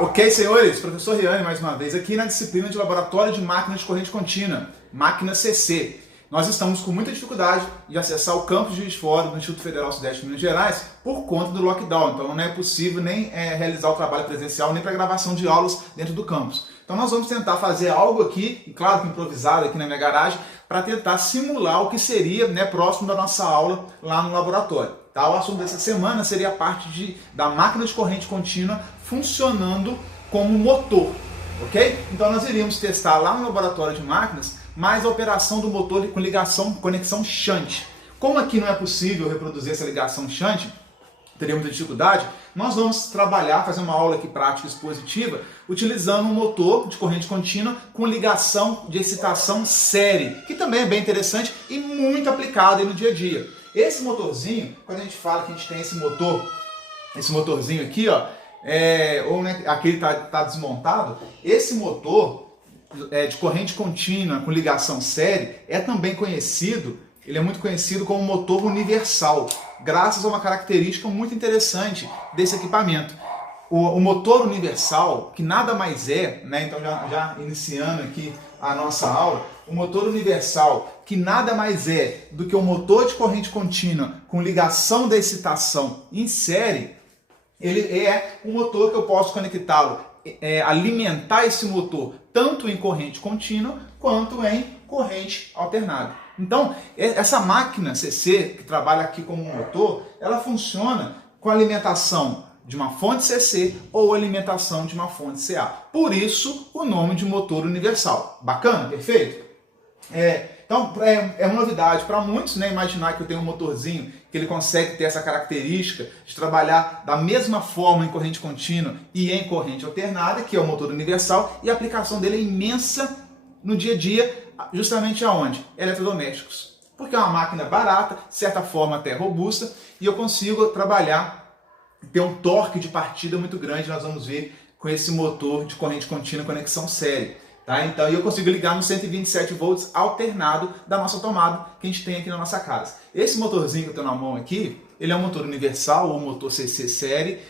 Ok, senhores, professor Riane mais uma vez aqui na disciplina de Laboratório de Máquinas de Corrente Contínua, máquina CC. Nós estamos com muita dificuldade de acessar o campus de Juiz de Fora do Instituto Federal Sudeste de Minas Gerais por conta do lockdown, então não é possível nem realizar o trabalho presencial, nem para gravação de aulas dentro do campus. Então nós vamos tentar fazer algo aqui, e claro que improvisado aqui na minha garagem, para tentar simular o que seria próximo da nossa aula lá no laboratório. Tá? O assunto dessa semana seria a parte da máquina de corrente contínua funcionando como motor, ok? Então nós iríamos testar lá no laboratório de máquinas mais a operação do motor com conexão shunt. Como aqui não é possível reproduzir essa ligação shunt, teríamos dificuldade, nós vamos trabalhar, fazer uma aula aqui prática expositiva, utilizando um motor de corrente contínua com ligação de excitação série, que também é bem interessante e muito aplicado aí no dia a dia. Esse motorzinho, quando a gente fala que a gente tem esse motorzinho aqui, ó, aqui ele está desmontado, esse motor de corrente contínua com ligação série é também conhecido, ele é muito conhecido como motor universal, graças a uma característica muito interessante desse equipamento. O motor universal, que nada mais é, então já iniciando aqui a nossa aula, o motor universal, que nada mais é do que um motor de corrente contínua com ligação da excitação em série, ele é um motor que eu posso conectá-lo, alimentar esse motor tanto em corrente contínua quanto em corrente alternada. Então, essa máquina CC, que trabalha aqui como um motor, ela funciona com alimentação de uma fonte CC ou alimentação de uma fonte CA. Por isso, o nome de motor universal. Bacana? Perfeito? Então, é uma novidade para muitos, imaginar que eu tenho um motorzinho que ele consegue ter essa característica de trabalhar da mesma forma em corrente contínua e em corrente alternada, que é o motor universal, e a aplicação dele é imensa no dia a dia, justamente aonde? Eletrodomésticos. Porque é uma máquina barata, de certa forma até robusta, e eu consigo trabalhar, ter um torque de partida muito grande, nós vamos ver com esse motor de corrente contínua conexão série. Tá? Então eu consigo ligar no 127 volts alternado da nossa tomada que a gente tem aqui na nossa casa. Esse motorzinho que eu estou na mão aqui, ele é um motor universal ou motor CC série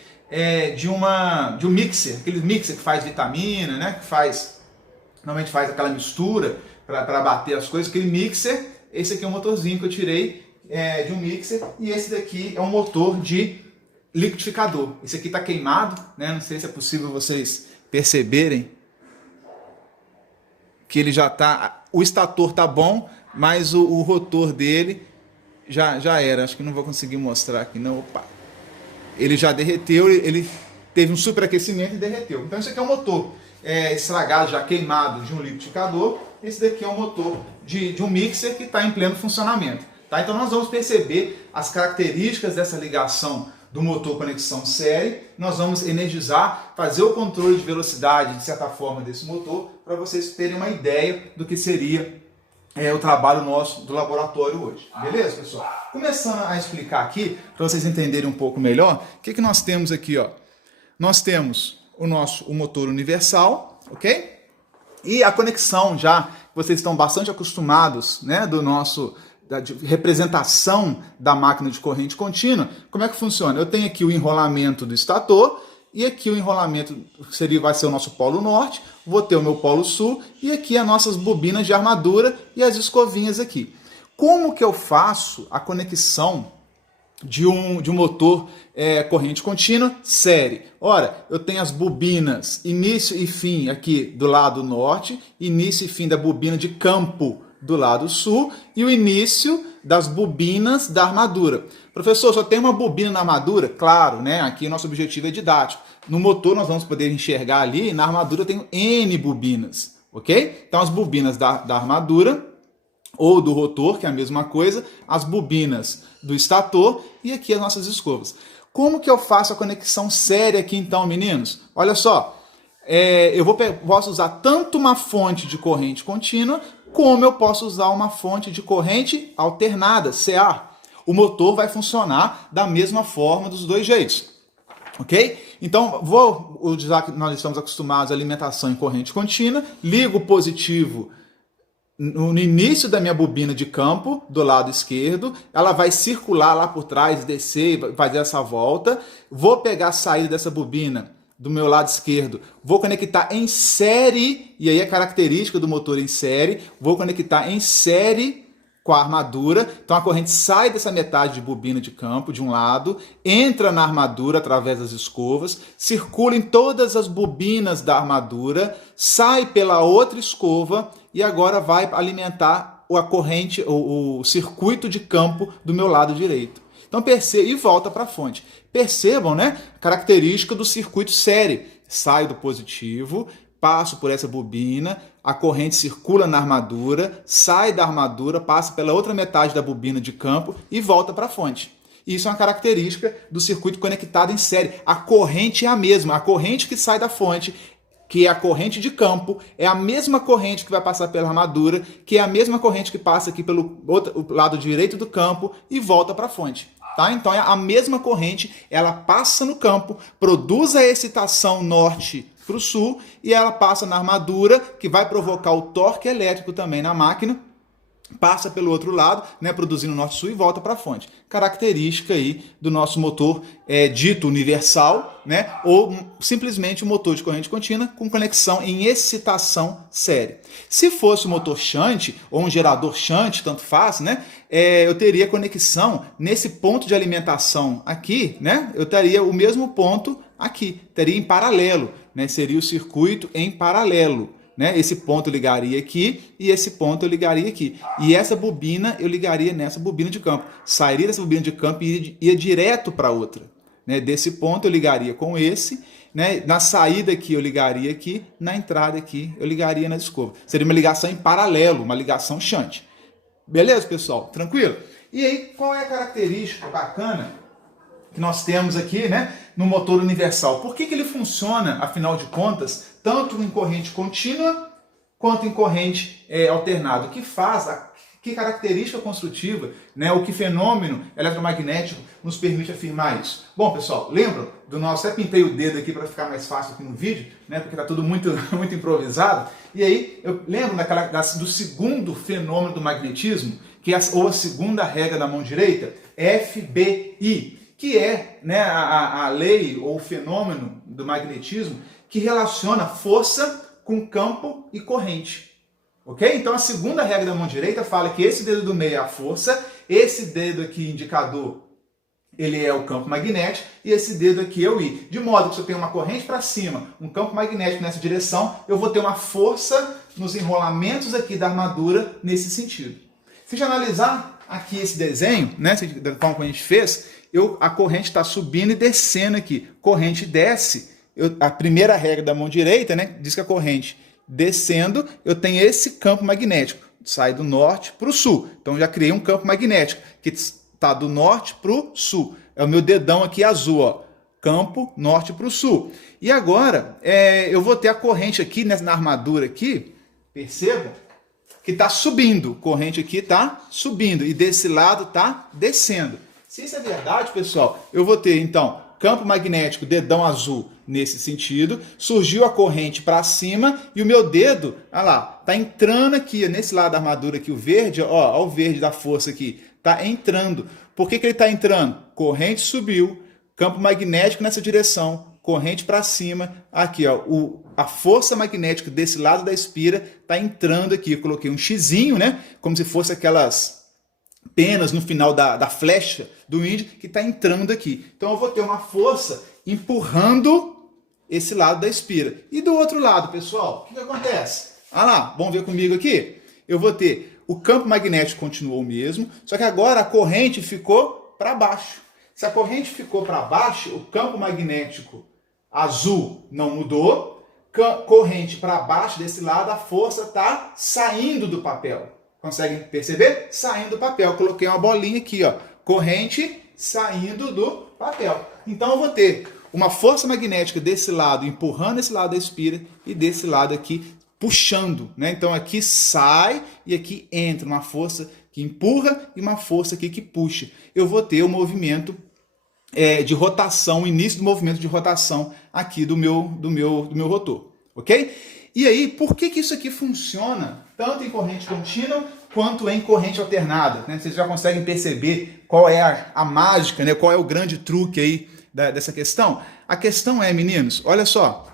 de um mixer, aquele mixer que faz vitamina, normalmente faz aquela mistura para bater as coisas, aquele mixer. Esse aqui é um motorzinho que eu tirei de um mixer, e esse daqui é um motor de liquidificador. Esse aqui está queimado, não sei se é possível vocês perceberem que ele já está, o estator tá bom, mas o rotor dele já era. Acho que não vou conseguir mostrar aqui não. Opa. Ele já derreteu, ele teve um superaquecimento e derreteu. Então esse aqui é um motor estragado, já queimado de um liquidificador. Esse daqui é um motor de um mixer que está em pleno funcionamento. Tá? Então nós vamos perceber as características dessa ligação do motor conexão série, nós vamos energizar, fazer o controle de velocidade, de certa forma, desse motor, para vocês terem uma ideia do que seria o trabalho nosso do laboratório hoje. Beleza, pessoal? Começando a explicar aqui, para vocês entenderem um pouco melhor, o que nós temos aqui? Ó? Nós temos o motor universal, ok? E a conexão já, vocês estão bastante acostumados, da representação da máquina de corrente contínua. Como é que funciona? Eu tenho aqui o enrolamento do estator, e aqui o enrolamento vai ser o nosso polo norte, vou ter o meu polo sul, e aqui as nossas bobinas de armadura e as escovinhas aqui. Como que eu faço a conexão de um motor corrente contínua série? Ora, eu tenho as bobinas início e fim aqui do lado norte, início e fim da bobina de campo do lado sul, e o início das bobinas da armadura. Professor, só tem uma bobina na armadura? Claro, aqui o nosso objetivo é didático. No motor nós vamos poder enxergar ali, na armadura tem N bobinas, ok? Então as bobinas da armadura, ou do rotor, que é a mesma coisa, as bobinas do estator, e aqui as nossas escovas. Como que eu faço a conexão séria aqui então, meninos? Olha só, posso usar tanto uma fonte de corrente contínua, como eu posso usar uma fonte de corrente alternada, CA. O motor vai funcionar da mesma forma dos dois jeitos, ok? Então, vou usar que nós estamos acostumados à alimentação em corrente contínua, ligo o positivo no início da minha bobina de campo, do lado esquerdo, ela vai circular lá por trás, descer, fazer essa volta, vou pegar a saída dessa bobina do meu lado esquerdo, vou conectar em série, e aí é característica do motor em série, vou conectar em série com a armadura. Então a corrente sai dessa metade de bobina de campo, de um lado, entra na armadura através das escovas, circula em todas as bobinas da armadura, sai pela outra escova e agora vai alimentar a corrente, o circuito de campo do meu lado direito. Então e volta para a fonte. Percebam, né? Característica do circuito série. Saio do positivo, passo por essa bobina, a corrente circula na armadura, sai da armadura, passa pela outra metade da bobina de campo e volta para a fonte. Isso é uma característica do circuito conectado em série. A corrente é a mesma. A corrente que sai da fonte, que é a corrente de campo, é a mesma corrente que vai passar pela armadura, que é a mesma corrente que passa aqui pelo lado direito do campo e volta para a fonte. Tá? Então é a mesma corrente, ela passa no campo, produz a excitação norte para o sul e ela passa na armadura, que vai provocar o torque elétrico também na máquina, passa pelo outro lado, né, produzindo norte-sul e volta para a fonte. Característica aí do nosso motor dito universal, né, ou simplesmente um motor de corrente contínua com conexão em excitação série. Se fosse um motor shunt ou um gerador shunt, tanto faz, né, eu teria conexão nesse ponto de alimentação aqui, né, eu teria o mesmo ponto aqui, teria em paralelo, né, seria o circuito em paralelo. Né? Esse ponto eu ligaria aqui e esse ponto eu ligaria aqui. E essa bobina eu ligaria nessa bobina de campo. Sairia dessa bobina de campo e ia direto para outra. Né? Desse ponto eu ligaria com esse. Né? Na saída aqui eu ligaria aqui. Na entrada aqui eu ligaria na escova. Seria uma ligação em paralelo, uma ligação shunt. Beleza, pessoal? Tranquilo? E aí, qual é a característica bacana que nós temos aqui, né, no motor universal? Por que ele funciona, afinal de contas, tanto em corrente contínua quanto em corrente alternada? O que faz, que característica construtiva, né, o que fenômeno eletromagnético nos permite afirmar isso? Bom, pessoal, lembram do nosso... Até pintei o dedo aqui para ficar mais fácil aqui no vídeo, né, porque está tudo muito, muito improvisado. E aí, eu lembro do segundo fenômeno do magnetismo, que é ou a segunda regra da mão direita, FBI, que é, né, a lei ou o fenômeno do magnetismo que relaciona força com campo e corrente. Ok? Então a segunda regra da mão direita fala que esse dedo do meio é a força, esse dedo aqui indicador, ele é o campo magnético e esse dedo aqui é o I. De modo que se eu tenho uma corrente para cima, um campo magnético nessa direção, eu vou ter uma força nos enrolamentos aqui da armadura nesse sentido. Se a gente analisar aqui esse desenho, né, da forma como a gente fez, a corrente está subindo e descendo aqui. Corrente desce, a primeira regra da mão direita, né, diz que a corrente descendo, eu tenho esse campo magnético. Sai do norte para o sul. Então já criei um campo magnético que está do norte para o sul. É o meu dedão aqui azul, ó. Campo norte para o sul. E agora eu vou ter a corrente aqui na armadura aqui, percebam, que está subindo. Corrente aqui está subindo e desse lado está descendo. Se isso é verdade, pessoal, eu vou ter, então, campo magnético, dedão azul, nesse sentido. Surgiu a corrente para cima e o meu dedo, olha lá, está entrando aqui, nesse lado da armadura aqui, o verde, ó, o verde da força aqui, está entrando. Por que ele está entrando? Corrente subiu, campo magnético nessa direção, corrente para cima, aqui, ó, a força magnética desse lado da espira está entrando aqui. Eu coloquei um xizinho, né, como se fosse aquelas penas no final da flecha do índio que está entrando aqui. Então eu vou ter uma força empurrando esse lado da espira. E do outro lado, pessoal, o que acontece? Ah lá, vamos ver comigo aqui? Eu vou ter o campo magnético continuou o mesmo, só que agora a corrente ficou para baixo. Se a corrente ficou para baixo, o campo magnético azul não mudou, corrente para baixo desse lado, a força está saindo do papel. Conseguem perceber? Saindo do papel. Coloquei uma bolinha aqui, ó. Corrente saindo do papel. Então eu vou ter uma força magnética desse lado empurrando esse lado da espira e desse lado aqui puxando, né? Então aqui sai e aqui entra uma força que empurra e uma força aqui que puxa. Eu vou ter o movimento de rotação, o início do movimento de rotação aqui do meu rotor, ok? E aí, por que isso aqui funciona tanto em corrente contínua quanto em corrente alternada? Né? Vocês já conseguem perceber qual é a mágica, né? Qual é o grande truque aí dessa questão? A questão é, meninos, olha só,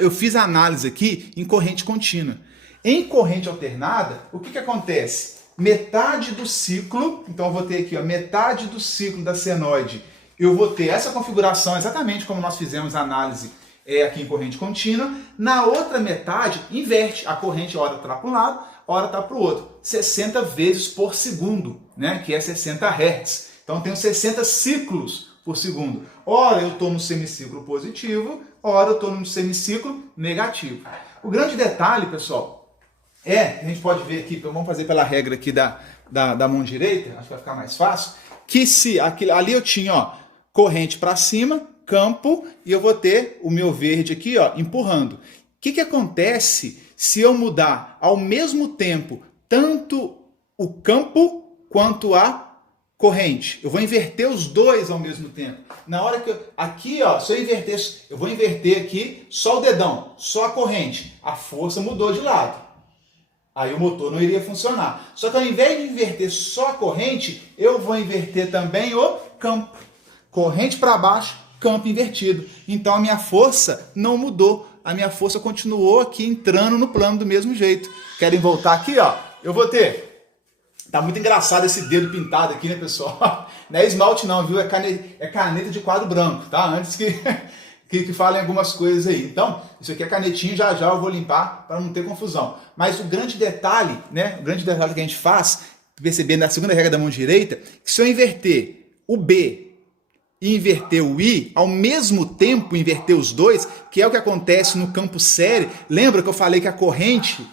eu fiz a análise aqui em corrente contínua. Em corrente alternada, o que acontece? Metade do ciclo, então eu vou ter aqui, ó, metade do ciclo da senoide, eu vou ter essa configuração exatamente como nós fizemos a análise aqui em corrente contínua. Na outra metade, inverte. A corrente ora está para um lado, ora está para o outro. 60 vezes por segundo, né? Que é 60 Hz. Então eu tenho 60 ciclos por segundo. Ora eu estou no semiciclo positivo, ora eu estou no semiciclo negativo. O grande detalhe, pessoal, a gente pode ver aqui, vamos fazer pela regra aqui da mão direita, acho que vai ficar mais fácil, que se ali eu tinha, ó, corrente para cima, campo, e eu vou ter o meu verde aqui, ó, empurrando. O que acontece se eu mudar ao mesmo tempo tanto o campo quanto a corrente? Eu vou inverter os dois ao mesmo tempo. Na hora que aqui, ó, se eu vou inverter aqui só o dedão, só a corrente. A força mudou de lado. Aí o motor não iria funcionar. Só que ao invés de inverter só a corrente, eu vou inverter também o campo. Corrente para baixo, campo invertido. Então a minha força não mudou. A minha força continuou aqui entrando no plano do mesmo jeito. Querem voltar aqui, ó? Eu vou ter. Tá muito engraçado esse dedo pintado aqui, né, pessoal? Não é esmalte não, viu? É caneta de quadro branco, tá? Antes que falem algumas coisas aí. Então, isso aqui é canetinha, já eu vou limpar para não ter confusão. Mas o grande detalhe, né? O grande detalhe que a gente faz, percebendo na segunda regra da mão direita, que se eu inverter o B e inverter o I, ao mesmo tempo inverter os dois, que é o que acontece no campo série. Lembra que eu falei que a corrente,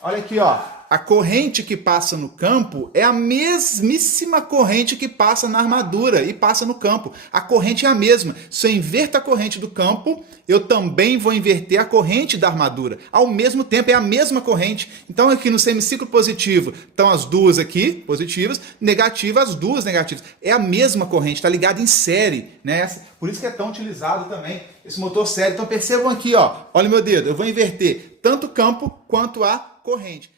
olha aqui, ó, a corrente que passa no campo é a mesmíssima corrente que passa na armadura e passa no campo. A corrente é a mesma. Se eu inverto a corrente do campo, eu também vou inverter a corrente da armadura. Ao mesmo tempo, é a mesma corrente. Então, aqui no semiciclo positivo, estão as duas aqui, positivas, negativas, as duas negativas. É a mesma corrente, está ligada em série, né? Por isso que é tão utilizado também esse motor série. Então, percebam aqui, ó, olha o meu dedo, eu vou inverter tanto o campo quanto a corrente.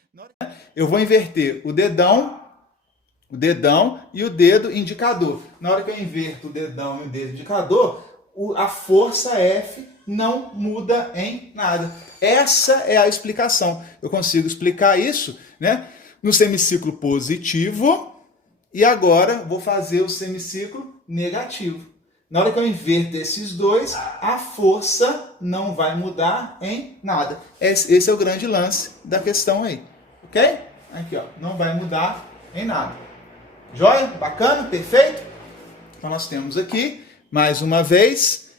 Eu vou inverter o dedão e o dedo indicador. Na hora que eu inverto o dedão e o dedo indicador, a força F não muda em nada. Essa é a explicação. Eu consigo explicar isso, né, no semiciclo positivo e agora vou fazer o semiciclo negativo. Na hora que eu inverto esses dois, a força não vai mudar em nada. Esse é o grande lance da questão aí. Ok? Aqui, ó, não vai mudar em nada. Joia? Bacana? Perfeito? Então nós temos aqui, mais uma vez,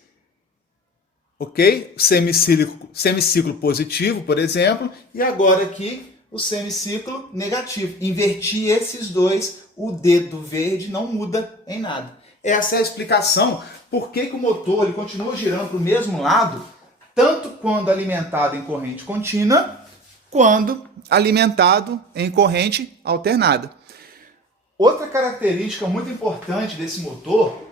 ok? Semiciclo positivo, por exemplo, e agora aqui o semiciclo negativo. Inverti esses dois, o dedo verde não muda em nada. Essa é a explicação por que o motor ele continua girando para o mesmo lado, tanto quando alimentado em corrente contínua, quando alimentado em corrente alternada. Outra característica muito importante desse motor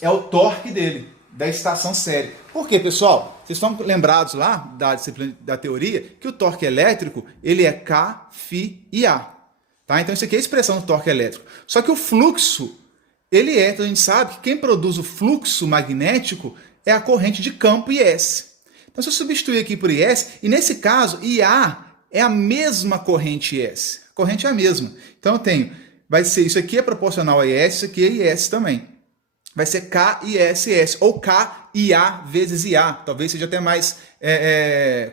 é o torque dele, da estação série. Por quê, pessoal? Vocês estão lembrados lá da disciplina da teoria que o torque elétrico ele é K, Φ e A. Tá? Então isso aqui é a expressão do torque elétrico. Só que o fluxo, então a gente sabe que quem produz o fluxo magnético é a corrente de campo IS. Então, se eu substituir aqui por IS, e nesse caso, IA é a mesma corrente IS. A corrente é a mesma. Então, eu tenho, vai ser, isso aqui é proporcional a IS, isso aqui é IS também. Vai ser KISS, ou KIA vezes IA. Talvez seja até mais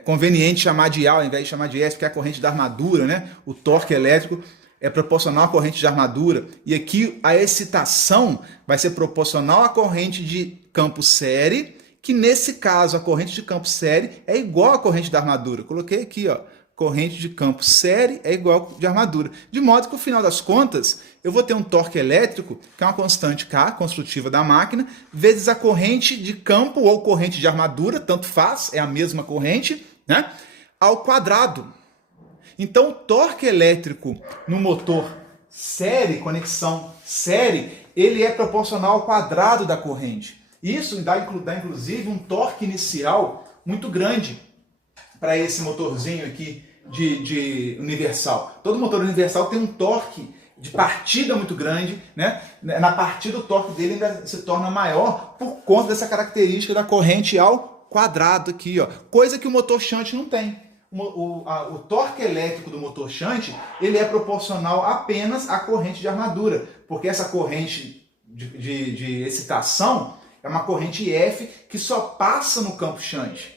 conveniente chamar de IA ao invés de chamar de IS, porque é a corrente da armadura, né? O torque elétrico é proporcional à corrente de armadura. E aqui a excitação vai ser proporcional à corrente de campo série, que nesse caso a corrente de campo série é igual à corrente da armadura. Coloquei aqui, ó, corrente de campo série é igual de armadura. De modo que, no final das contas, eu vou ter um torque elétrico, que é uma constante K, construtiva da máquina, vezes a corrente de campo ou corrente de armadura, tanto faz, é a mesma corrente, né, ao quadrado. Então, o torque elétrico no motor série, conexão série, ele é proporcional ao quadrado da corrente. Isso dá inclusive um torque inicial muito grande para esse motorzinho aqui de universal. Todo motor universal tem um torque de partida muito grande, né? Na partida o torque dele ainda se torna maior por conta dessa característica da corrente ao quadrado aqui, ó. Coisa que o motor shunt não tem. O torque elétrico do motor shunt, ele é proporcional apenas à corrente de armadura, porque essa corrente de excitação é uma corrente F que só passa no campo shunt.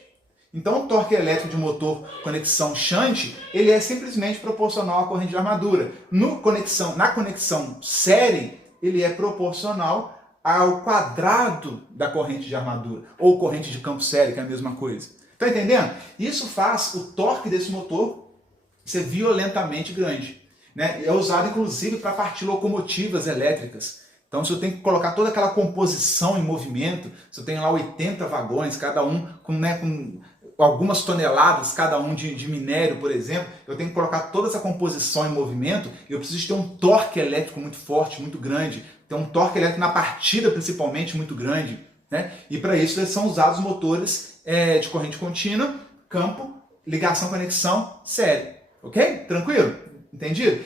Então o torque elétrico de motor conexão shunt, ele é simplesmente proporcional à corrente de armadura. Na conexão série, ele é proporcional ao quadrado da corrente de armadura, ou corrente de campo série, que é a mesma coisa. Está entendendo? Isso faz o torque desse motor ser violentamente grande, né? É usado inclusive para partir locomotivas elétricas. Então, se eu tenho que colocar toda aquela composição em movimento, se eu tenho lá 80 vagões, cada um com algumas toneladas, cada um de minério, por exemplo, eu tenho que colocar toda essa composição em movimento, eu preciso ter um torque elétrico muito forte, muito grande, ter um torque elétrico na partida principalmente muito grande, né? E para isso são usados motores de corrente contínua, campo, ligação, conexão, série. Ok? Tranquilo? Entendido?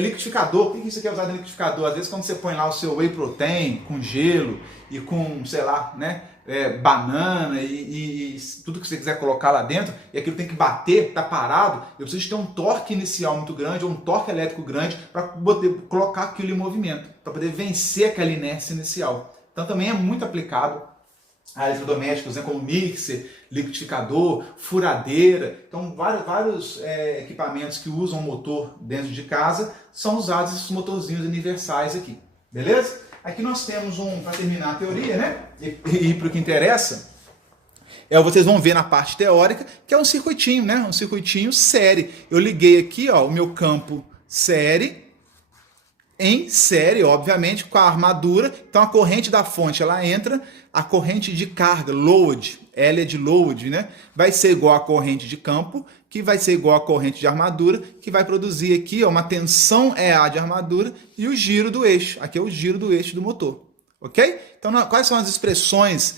Liquidificador, por que isso aqui é usado em liquidificador? Às vezes quando você põe lá o seu whey protein com gelo e com, sei lá, né, banana e tudo que você quiser colocar lá dentro, e aquilo tem que bater, tá parado, eu preciso ter um torque inicial muito grande, ou um torque elétrico grande, para poder colocar aquilo em movimento, para poder vencer aquela inércia inicial. Então também é muito aplicado a eletrodomésticos, né, como mixer, liquidificador, furadeira. Então vários equipamentos que usam motor dentro de casa são usados esses motorzinhos universais aqui. Beleza? Aqui nós temos para terminar a teoria, né? E para o que interessa, vocês vão ver na parte teórica, que é um circuitinho, né? Um circuitinho série. Eu liguei aqui, ó, o meu campo série, em série, obviamente, com a armadura. Então a corrente da fonte, ela entra, a corrente de carga, load, L é de load, né? Vai ser igual à corrente de campo, que vai ser igual à corrente de armadura, que vai produzir aqui, ó, uma tensão EA de armadura e o giro do eixo. Aqui é o giro do eixo do motor, ok? Então quais são as expressões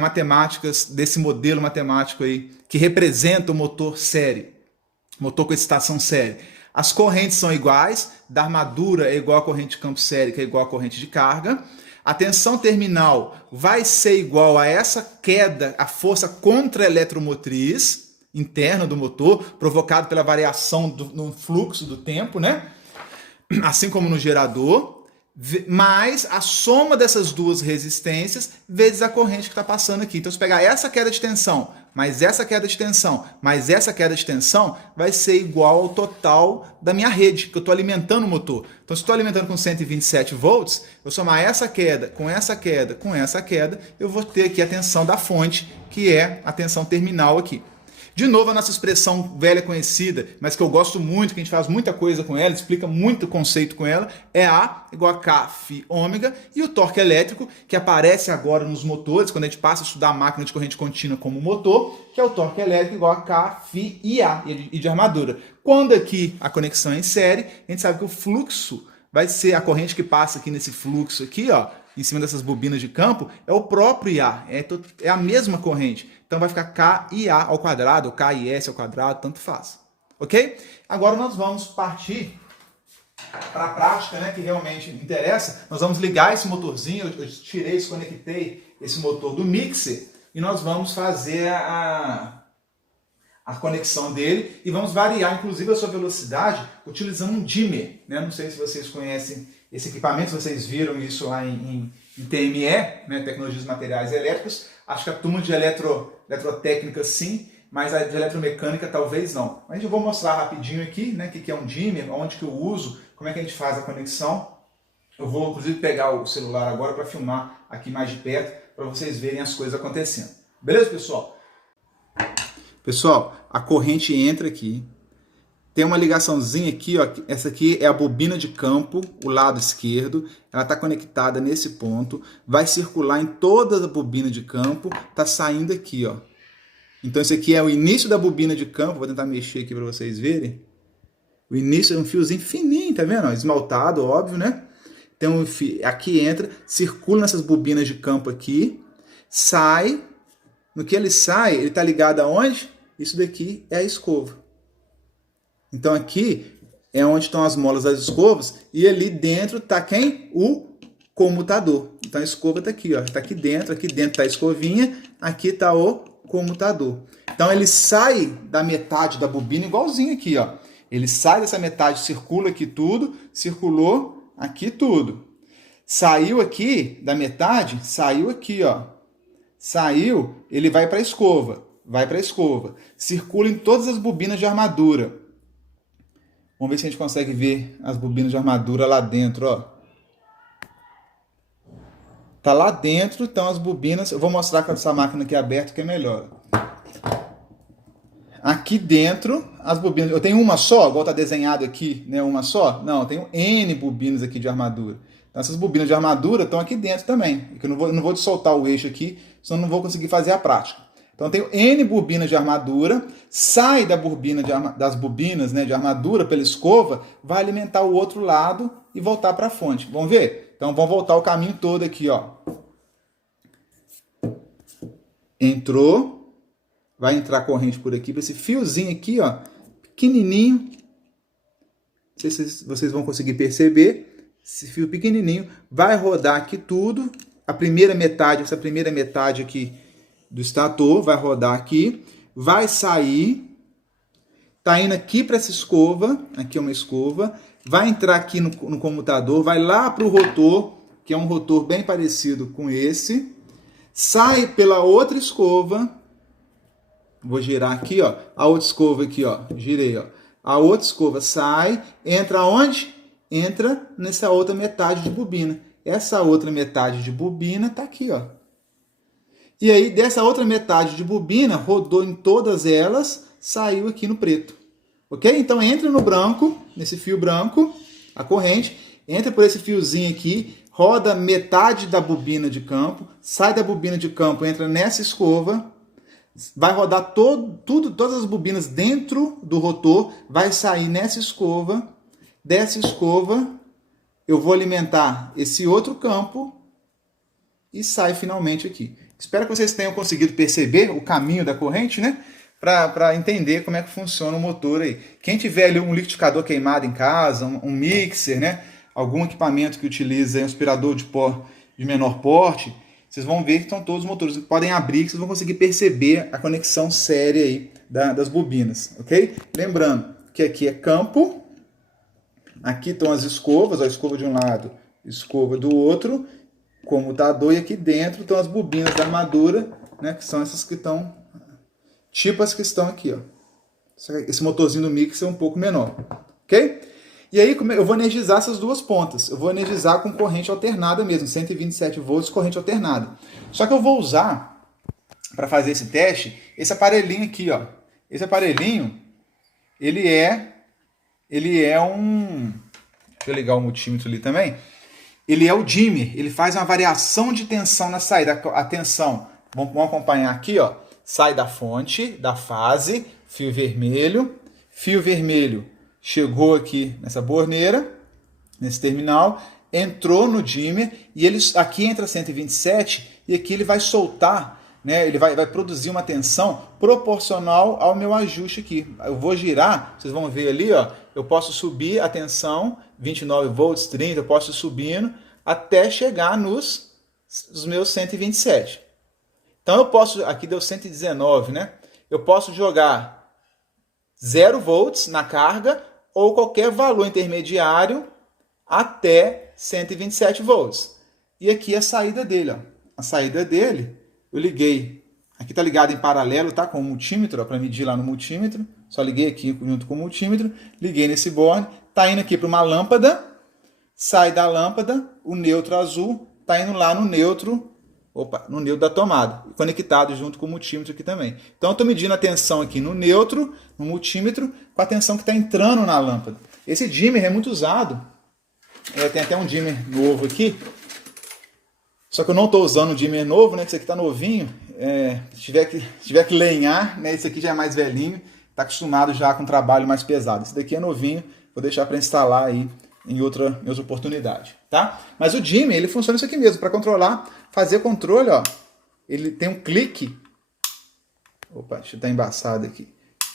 matemáticas desse modelo matemático aí que representa o motor série, motor com excitação série? As correntes são iguais, da armadura é igual à corrente de campo série, que é igual à corrente de carga. A tensão terminal vai ser igual a essa queda, a força contra-eletromotriz interna do motor, provocado pela variação no fluxo do tempo, né? Assim como no gerador, mais a soma dessas duas resistências vezes a corrente que está passando aqui. Então, se pegar essa queda de tensão, mais essa queda de tensão, mais essa queda de tensão, vai ser igual ao total da minha rede, que eu estou alimentando o motor. Então, se estou alimentando com 127 volts, eu somar essa queda, com essa queda, com essa queda, eu vou ter aqui a tensão da fonte, que é a tensão terminal aqui. De novo, a nossa expressão velha conhecida, mas que eu gosto muito, que a gente faz muita coisa com ela, explica muito conceito com ela, é A igual a K φ ômega, e o torque elétrico, que aparece agora nos motores, quando a gente passa a estudar a máquina de corrente contínua como motor, que é o torque elétrico igual a K φ IA, e de armadura. Quando aqui a conexão é em série, a gente sabe que o fluxo vai ser a corrente que passa aqui nesse fluxo aqui, ó, em cima dessas bobinas de campo, é o próprio IA, é a mesma corrente. Então vai ficar KIA ao quadrado, ou KIS ao quadrado, tanto faz. Ok? Agora nós vamos partir para a prática, né, que realmente interessa. Nós vamos ligar esse motorzinho, eu tirei, desconectei esse motor do mixer, e nós vamos fazer a conexão dele, e vamos variar, inclusive, a sua velocidade utilizando um dimmer. Né? Não sei se vocês conhecem esse equipamento, se vocês viram isso lá em TME, né, Tecnologias de Materiais Elétricos. Acho que a turma de eletrotécnica sim, mas a de eletromecânica talvez não. Mas eu vou mostrar rapidinho aqui, né, o que é um dimmer, onde que eu uso, como é que a gente faz a conexão. Eu vou, inclusive, pegar o celular agora para filmar aqui mais de perto, para vocês verem as coisas acontecendo. Beleza, pessoal? Pessoal, a corrente entra aqui. Tem uma ligaçãozinha aqui, ó. Essa aqui é a bobina de campo, o lado esquerdo. Ela está conectada nesse ponto. Vai circular em toda a bobina de campo. Está saindo aqui, ó. Então esse aqui é o início da bobina de campo. Vou tentar mexer aqui para vocês verem. O início é um fiozinho fininho, tá vendo? Esmaltado, óbvio, né? Então aqui entra, circula nessas bobinas de campo aqui, sai. No que ele sai, ele está ligado aonde? Isso daqui é a escova. Então aqui é onde estão as molas das escovas, e ali dentro está quem? O comutador. Então a escova está aqui, ó, está aqui dentro está a escovinha, aqui está o comutador. Então ele sai da metade da bobina igualzinho aqui, ó. Ele sai dessa metade, circula aqui tudo, circulou aqui tudo. Saiu aqui da metade, saiu aqui, ó. Saiu, ele vai para a escova, circula em todas as bobinas de armadura. Vamos ver se a gente consegue ver as bobinas de armadura lá dentro, ó. Tá lá dentro, estão as bobinas. Eu vou mostrar com essa máquina aqui aberta que é melhor. Aqui dentro, as bobinas. Eu tenho uma só, igual tá desenhado aqui, né? Uma só? Não, eu tenho N bobinas aqui de armadura. Então essas bobinas de armadura estão aqui dentro também. Eu não vou soltar o eixo aqui, senão não vou conseguir fazer a prática. Então eu tenho N bobinas de armadura, sai da bobina das bobinas, né, de armadura pela escova, vai alimentar o outro lado e voltar para a fonte. Vamos ver? Então vamos voltar o caminho todo aqui, ó. Entrou, vai entrar corrente por aqui, para esse fiozinho aqui, ó, pequenininho. Não sei se vocês vão conseguir perceber. Esse fio pequenininho vai rodar aqui tudo. A primeira metade, essa primeira metade aqui do estator, vai rodar aqui, vai sair, tá indo aqui para essa escova, aqui é uma escova, vai entrar aqui no comutador, vai lá para o rotor, que é um rotor bem parecido com esse, sai pela outra escova, vou girar aqui, ó, a outra escova aqui, ó, girei, ó, a outra escova sai, entra onde? Entra nessa outra metade de bobina. Essa outra metade de bobina tá aqui, ó. E aí, dessa outra metade de bobina, rodou em todas elas, saiu aqui no preto. Ok? Então, entra no branco, nesse fio branco, a corrente, entra por esse fiozinho aqui, roda metade da bobina de campo, sai da bobina de campo, entra nessa escova, vai rodar todas as bobinas dentro do rotor, vai sair nessa escova, dessa escova, eu vou alimentar esse outro campo e sai finalmente aqui. Espero que vocês tenham conseguido perceber o caminho da corrente, né? Para entender como é que funciona o motor aí. Quem tiver ali um liquidificador queimado em casa, um mixer, né? Algum equipamento que utiliza um aspirador de pó de menor porte, vocês vão ver que estão todos os motores que podem abrir, que vocês vão conseguir perceber a conexão séria aí das bobinas, ok? Lembrando que aqui é campo. Aqui estão as escovas, a escova de um lado, escova do outro, comutador, e aqui dentro estão as bobinas da armadura, né, que são essas que estão, tipo as que estão aqui, ó. Esse motorzinho do mixer é um pouco menor, ok? E aí eu vou energizar essas duas pontas, eu vou energizar com corrente alternada mesmo, 127 volts, corrente alternada. Só que eu vou usar, para fazer esse teste, esse aparelhinho aqui, ó. Esse aparelhinho, ele é um... Deixa eu ligar o multímetro ali também. Ele é o dimmer. Ele faz uma variação de tensão na saída. A tensão, vamos acompanhar aqui, ó. Sai da fonte, da fase, fio vermelho. Fio vermelho chegou aqui nessa borneira, nesse terminal, entrou no dimmer e ele aqui entra 127 e aqui ele vai soltar, né, ele vai produzir uma tensão proporcional ao meu ajuste aqui. Eu vou girar, vocês vão ver ali, ó, eu posso subir a tensão, 29 volts, 30, eu posso ir subindo até chegar nos meus 127. Então eu posso, aqui deu 119, né? Eu posso jogar 0 volts na carga ou qualquer valor intermediário até 127 volts. E aqui a saída dele, ó. A saída dele, eu liguei, aqui está ligado em paralelo, tá? Com o multímetro, para medir lá no multímetro. Só liguei aqui junto com o multímetro, liguei nesse borne, tá indo aqui para uma lâmpada, sai da lâmpada, o neutro azul tá indo lá no neutro, no neutro da tomada, conectado junto com o multímetro aqui também. Então eu estou medindo a tensão aqui no neutro, no multímetro, com a tensão que está entrando na lâmpada. Esse dimmer é muito usado, tem até um dimmer novo aqui, só que eu não estou usando um dimmer novo, né? Esse aqui está novinho. Se tiver que lenhar, né? Esse aqui já é mais velhinho, está acostumado já com um trabalho mais pesado. Esse daqui é novinho, vou deixar para instalar aí em outra oportunidade, tá? Mas o dimmer, ele funciona isso aqui mesmo, para controlar, fazer controle, ó. Ele tem um clique. Opa, deixa eu estar embaçado aqui.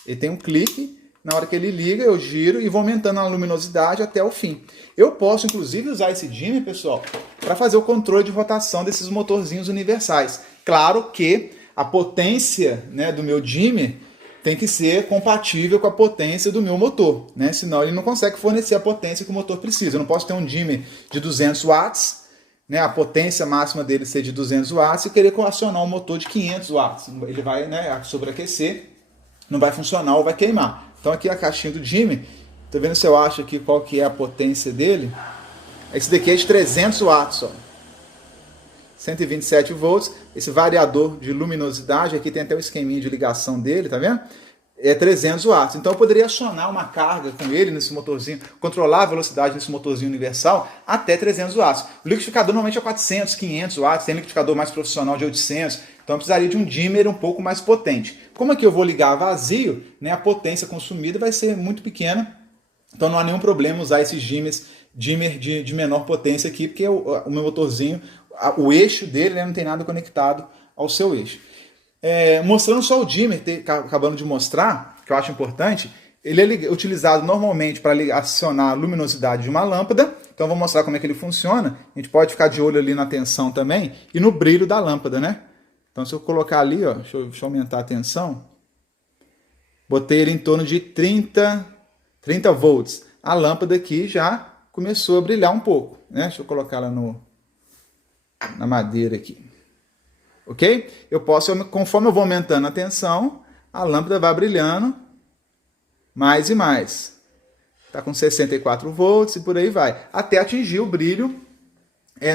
Ele tem um clique Na hora que ele liga, eu giro e vou aumentando a luminosidade até o fim. Eu posso, inclusive, usar esse dimmer, pessoal, para fazer o controle de rotação desses motorzinhos universais. Claro que a potência, né, do meu dimmer tem que ser compatível com a potência do meu motor, né? Senão ele não consegue fornecer a potência que o motor precisa. Eu não posso ter um dimmer de 200 watts, né, a potência máxima dele ser de 200 watts e querer acionar um motor de 500 watts. Ele vai, né, sobreaquecer, não vai funcionar ou vai queimar. Então aqui a caixinha do dimmer, tá vendo se eu acho aqui qual que é a potência dele? Esse daqui é de 300 watts, ó. 127 volts, esse variador de luminosidade, aqui tem até o esqueminha de ligação dele, tá vendo? É 300 watts. Então eu poderia acionar uma carga com ele nesse motorzinho, controlar a velocidade nesse motorzinho universal até 300 watts. O liquidificador normalmente é 400, 500 watts, tem liquidificador mais profissional de 800, então eu precisaria de um dimmer um pouco mais potente. Como aqui eu vou ligar vazio, né, a potência consumida vai ser muito pequena, então não há nenhum problema usar esses dimmer de menor potência aqui, porque o meu motorzinho, o eixo dele, né, não tem nada conectado ao seu eixo. Mostrando só o dimmer, acabando de mostrar, que eu acho importante, ele é utilizado normalmente para acionar a luminosidade de uma lâmpada. Então eu vou mostrar como é que ele funciona. A gente pode ficar de olho ali na tensão também e no brilho da lâmpada, né? Então se eu colocar ali, ó, deixa eu aumentar a tensão, botei ele em torno de 30 volts. A lâmpada aqui já começou a brilhar um pouco, né? Deixa eu colocar ela na madeira aqui. Ok? Eu posso, conforme eu vou aumentando a tensão, a lâmpada vai brilhando mais e mais. Está com 64 volts e por aí vai. Até atingir o brilho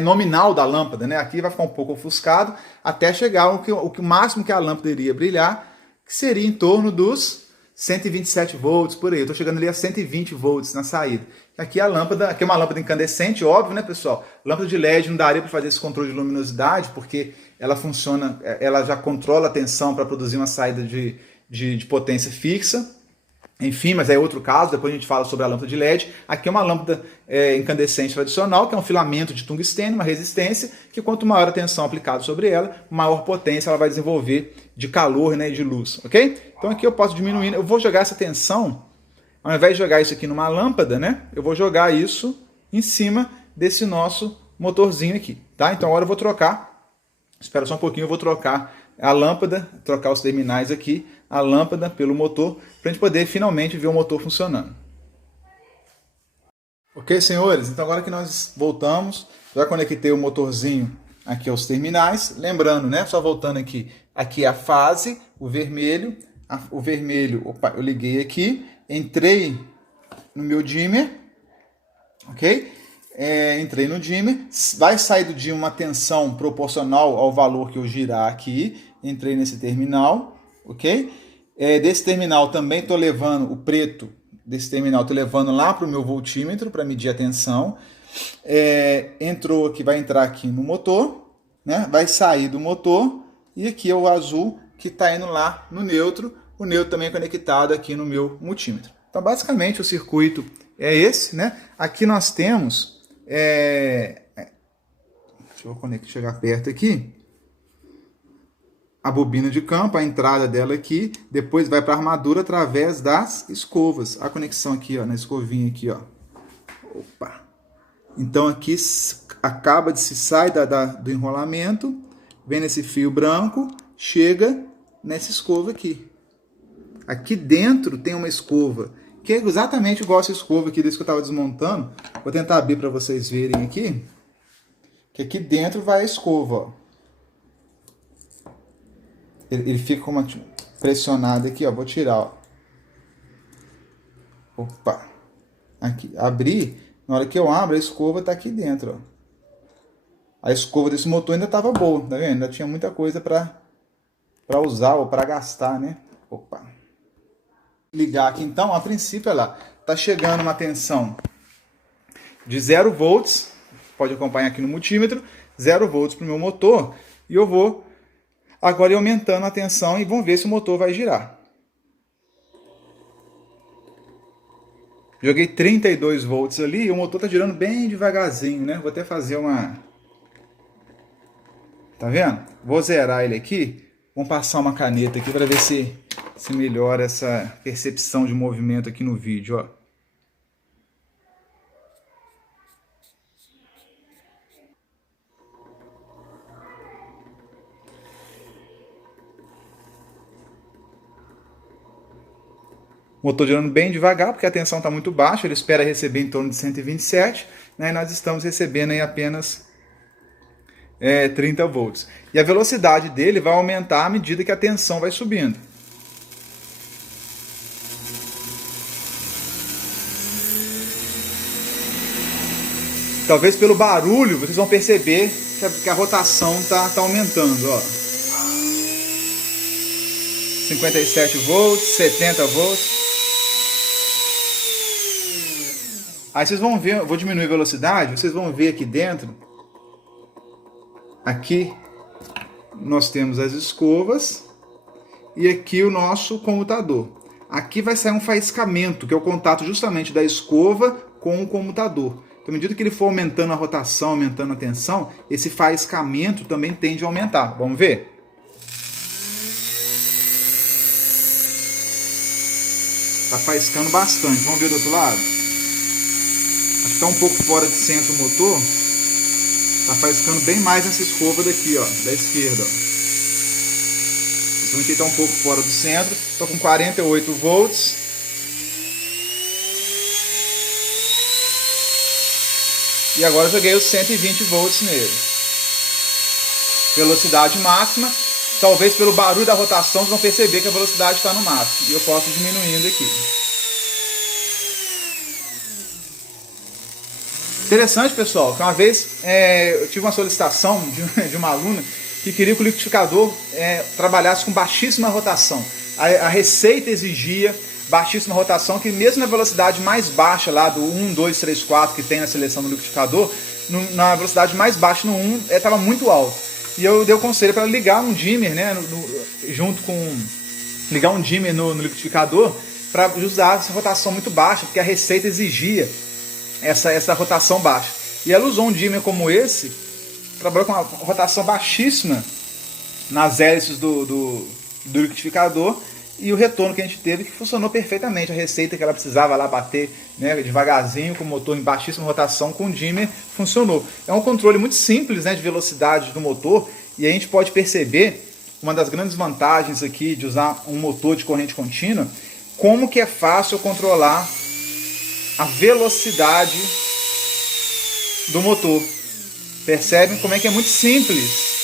nominal da lâmpada, né? Aqui vai ficar um pouco ofuscado, até chegar o máximo que a lâmpada iria brilhar, que seria em torno dos 127 volts, por aí. Eu estou chegando ali a 120 volts na saída. Aqui a lâmpada, aqui é uma lâmpada incandescente, óbvio, né, pessoal? Lâmpada de LED não daria para fazer esse controle de luminosidade, porque ela funciona, ela já controla a tensão para produzir uma saída de potência fixa. Enfim, mas é outro caso, depois a gente fala sobre a lâmpada de LED. Aqui é uma lâmpada incandescente tradicional, que é um filamento de tungstênio, uma resistência, que quanto maior a tensão aplicada sobre ela, maior potência ela vai desenvolver de calor, né, e de luz, ok? Então aqui eu posso diminuir, eu vou jogar essa tensão, ao invés de jogar isso aqui numa lâmpada, né, eu vou jogar isso em cima desse nosso motorzinho aqui, tá? Então agora eu vou trocar, espera só um pouquinho, eu vou trocar a lâmpada, trocar os terminais aqui, a lâmpada pelo motor, para a gente poder finalmente ver o motor funcionando. Ok, senhores? Então agora que nós voltamos, já conectei o motorzinho aqui aos terminais. Lembrando, né? Só voltando aqui, aqui é a fase, o vermelho, opa, eu liguei aqui, entrei no meu dimmer, ok? Entrei no dimmer, vai sair do dimmer uma tensão proporcional ao valor que eu girar aqui, entrei nesse terminal, ok? Desse terminal também estou levando o preto, desse terminal estou levando lá para o meu voltímetro para medir a tensão. Entrou aqui, vai entrar aqui no motor, né? Vai sair do motor e aqui é o azul que está indo lá no neutro, o neutro também é conectado aqui no meu multímetro. Então basicamente o circuito é esse, né? Aqui nós temos, deixa eu chegar perto aqui, a bobina de campo, a entrada dela aqui, depois vai para a armadura através das escovas. A conexão aqui, ó, na escovinha aqui, ó. Opa! Então aqui acaba de se sai do enrolamento, vem nesse fio branco, chega nessa escova aqui. Aqui dentro tem uma escova, que é exatamente igual essa escova aqui, desse que eu estava desmontando. Vou tentar abrir para vocês verem aqui. Que aqui dentro vai a escova, ó. Ele fica com uma pressionada aqui, ó. Vou tirar, ó. Opa! Aqui, abri. Na hora que eu abro, a escova tá aqui dentro, ó. A escova desse motor ainda tava boa, tá vendo? Ainda tinha muita coisa para usar ou para gastar, né? Opa! Ligar aqui então, a princípio, olha lá. Tá chegando uma tensão de 0 volts. Pode acompanhar aqui no multímetro. 0 volts pro meu motor. E eu vou agora ir aumentando a tensão e vamos ver se o motor vai girar. Joguei 32 volts ali e o motor está girando bem devagarzinho, né? Vou até fazer uma... Tá vendo? Vou zerar ele aqui. Vamos passar uma caneta aqui para ver se se melhora essa percepção de movimento aqui no vídeo, ó. O motor girando bem devagar, porque a tensão está muito baixa, ele espera receber em torno de 127, né, e nós estamos recebendo aí apenas 30 volts. E a velocidade dele vai aumentar à medida que a tensão vai subindo. Talvez pelo barulho vocês vão perceber que a rotação está aumentando, ó. 57 volts, 70 volts. Aí vocês vão ver, eu vou diminuir a velocidade, vocês vão ver aqui dentro. Aqui nós temos as escovas e aqui o nosso comutador. Aqui vai sair um faiscamento, que é o contato justamente da escova com o comutador. Então, à medida que ele for aumentando a rotação, aumentando a tensão, esse faiscamento também tende a aumentar. Vamos ver? Está faiscando bastante. Vamos ver do outro lado? Acho que está um pouco fora de centro o motor. Está faiscando bem mais nessa escova daqui, ó, da esquerda. Ó. Então aqui está um pouco fora do centro. Estou com 48 volts. E agora eu joguei os 120 volts nele. Velocidade máxima. Talvez pelo barulho da rotação vocês vão perceber que a velocidade está no máximo. E eu posso ir diminuindo aqui. Interessante, pessoal, que uma vez eu tive uma solicitação de uma aluna que queria que o liquidificador trabalhasse com baixíssima rotação. A receita exigia baixíssima rotação, que mesmo na velocidade mais baixa lá do 1, 2, 3, 4 que tem na seleção do liquidificador, na velocidade mais baixa no 1 estava muito alto. E eu dei o conselho para ligar um dimmer, né, ligar um dimmer no liquidificador para usar essa rotação muito baixa, porque a receita exigia essa rotação baixa. E ela usou um dimmer como esse, trabalhou com uma rotação baixíssima nas hélices do liquidificador, e o retorno que a gente teve que funcionou perfeitamente. A receita que ela precisava lá bater, né, devagarzinho, com o motor em baixíssima rotação, com o dimmer, funcionou. É um controle muito simples, né, de velocidade do motor, e a gente pode perceber uma das grandes vantagens aqui de usar um motor de corrente contínua, como que é fácil controlar a velocidade do motor. Percebem como é que é muito simples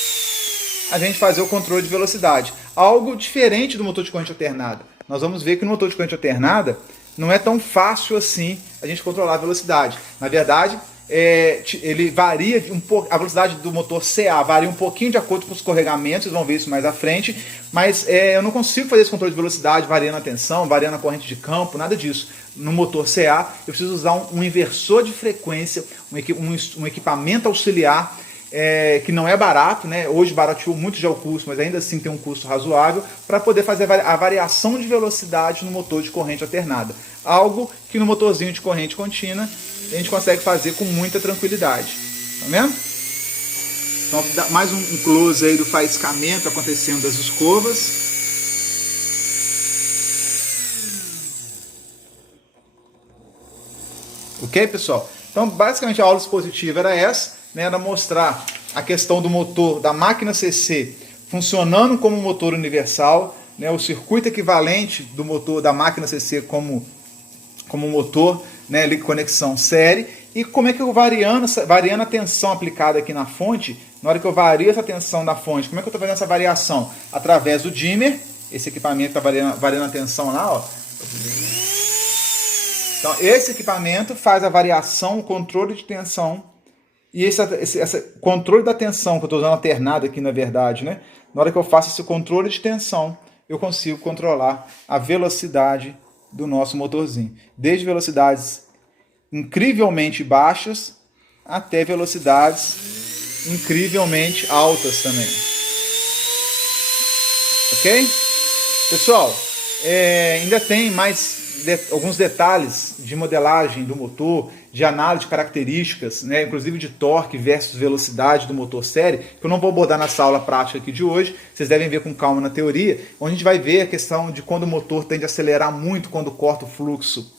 a gente fazer o controle de velocidade. Algo diferente do motor de corrente alternada. Nós vamos ver que no motor de corrente alternada não é tão fácil assim a gente controlar a velocidade. Na verdade, ele varia um pouco, a velocidade do motor CA varia um pouquinho de acordo com os escorregamentos, vocês vão ver isso mais à frente, mas eu não consigo fazer esse controle de velocidade variando a tensão, variando a corrente de campo, nada disso. No motor CA, eu preciso usar um inversor de frequência, um equipamento auxiliar, que não é barato, né? Hoje barateou muito já o custo, mas ainda assim tem um custo razoável, para poder fazer a variação de velocidade no motor de corrente alternada. Algo que no motorzinho de corrente contínua a gente consegue fazer com muita tranquilidade. Tá vendo? Então, mais um close aí do faiscamento acontecendo das escovas. Ok, pessoal? Então, basicamente a aula expositiva era essa, né? Era mostrar a questão do motor da máquina CC funcionando como motor universal, né? O circuito equivalente do motor da máquina CC como motor, né? Conexão série, e como é que eu variando a tensão aplicada aqui na fonte, na hora que eu vario essa tensão da fonte, como é que eu estou fazendo essa variação? Através do dimmer, esse equipamento está variando a tensão lá, ó. Então, esse equipamento faz a variação, o controle de tensão, e esse controle da tensão, que eu estou usando alternado aqui na verdade, né? Na hora que eu faço esse controle de tensão, eu consigo controlar a velocidade do nosso motorzinho. Desde velocidades incrivelmente baixas até velocidades incrivelmente altas também. Ok? Pessoal, ainda tem mais alguns detalhes de modelagem do motor, de análise de características, né, inclusive de torque versus velocidade do motor série, que eu não vou abordar nessa aula prática aqui de hoje, vocês devem ver com calma na teoria, onde a gente vai ver a questão de quando o motor tende a acelerar muito quando corta o fluxo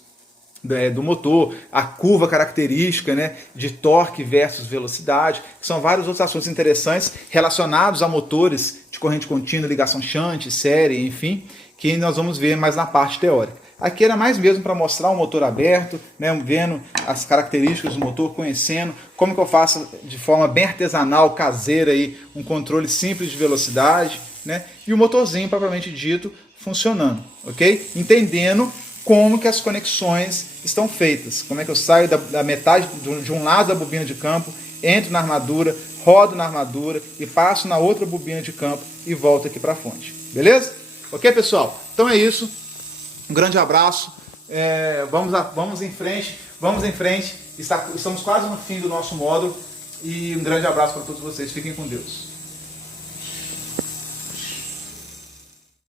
do motor, a curva característica, né, de torque versus velocidade, que são vários outros assuntos interessantes relacionados a motores de corrente contínua, ligação shunt, série, enfim, que nós vamos ver mais na parte teórica. Aqui era mais mesmo para mostrar o motor aberto, né, vendo as características do motor, conhecendo como que eu faço de forma bem artesanal, caseira, aí, um controle simples de velocidade, né, e o motorzinho propriamente dito funcionando, ok? Entendendo como que as conexões estão feitas, como é que eu saio da metade de um lado da bobina de campo, entro na armadura, rodo na armadura e passo na outra bobina de campo e volto aqui para a fonte, beleza? Ok, pessoal? Então é isso, um grande abraço, vamos em frente, estamos quase no fim do nosso módulo e um grande abraço para todos vocês, fiquem com Deus.